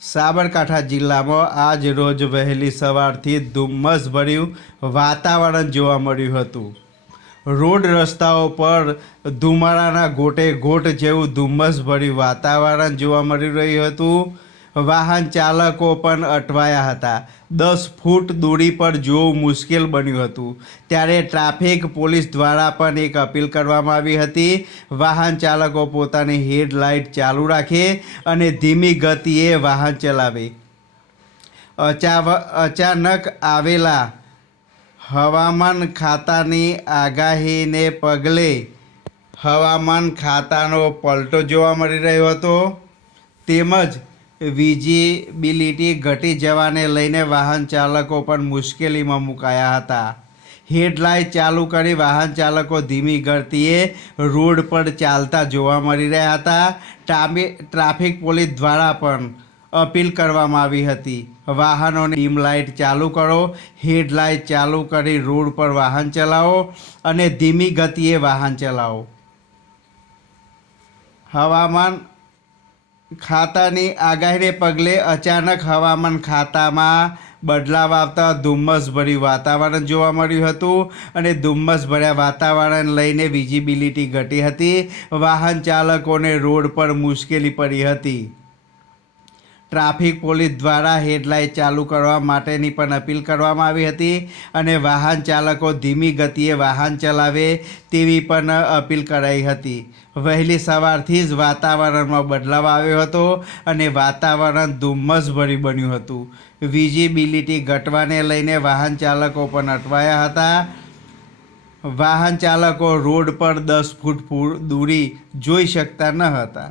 સાબરકાંઠા જિલ્લામાં આજ રોજ વહેલી સવારથી ધુમ્મસભર્યું વાતાવરણ જોવા મળ્યું હતું. રોડ રસ્તાઓ પર ધુમાડાના ગોટે ગોટ જેવું ધુમ્મસભર્યું વાતાવરણ જોવા મળી રહ્યું હતું. વાહન ચાલકો પણ અટવાયા હતા. 10 ફૂટ દૂરી પર જોવું મુશ્કેલ બન્યું હતું. ત્યારે ટ્રાફિક પોલીસ દ્વારા પણ એક અપીલ કરવામાં આવી હતી. વાહન ચાલકો પોતાની હેડલાઇટ ચાલુ રાખે અને ધીમી ગતિએ વાહન ચલાવે. અચાનક આવેલા હવામાન ખાતાની આગાહીને પગલે હવામાન ખાતાનો પલટો જોવા મળી રહ્યો હતો. તેમજ વિઝિબિલિટી ઘટી જવાને લઈને વાહન ચાલકો પણ મુશ્કેલીમાં મુકાયા હતા. હેડલાઇટ ચાલુ કરી વાહન ચાલકો ધીમી ગતિએ રોડ પર ચાલતા જોવા મળી રહ્યા હતા. ટ્રાફિક પોલીસ દ્વારા પણ અપીલ કરવામાં આવી હતી. વાહનોની ડીમ લાઇટ ચાલુ કરો, હેડલાઇટ ચાલુ કરી રોડ પર વાહન ચલાવો અને ધીમી ગતિએ વાહન ચલાવો. હવામાન ખાતાની આગાહીને પગલે અચાનક હવામાન ખાતામાં બદલાવ આવતા ધુમ્મસભર્યું વાતાવરણ જોવા મળ્યું હતું અને ધુમ્મસભર્યા વાતાવરણ લઈને વિઝિબિલિટી ઘટી હતી. વાહન ચાલકોને રોડ પર મુશ્કેલી પડી હતી. ટ્રાફિક પોલીસ દ્વારા હેડલાઇટ ચાલુ કરવા માટેની પણ અપીલ કરવામાં આવી હતી અને વાહન ચાલકો ધીમી ગતિએ વાહન ચલાવે તેવી પણ અપીલ કરાઈ હતી. વહેલી સવારથી જ વાતાવરણમાં બદલાવ આવ્યો હતો અને વાતાવરણ ધુમ્મસભર્યું બન્યું હતું. વિઝિબિલિટી ઘટવાને લઈને વાહન ચાલકો પણ અટવાયા હતા. વાહન ચાલકો રોડ પર 10 ફૂટ દૂરી જોઈ શકતા ન હતા.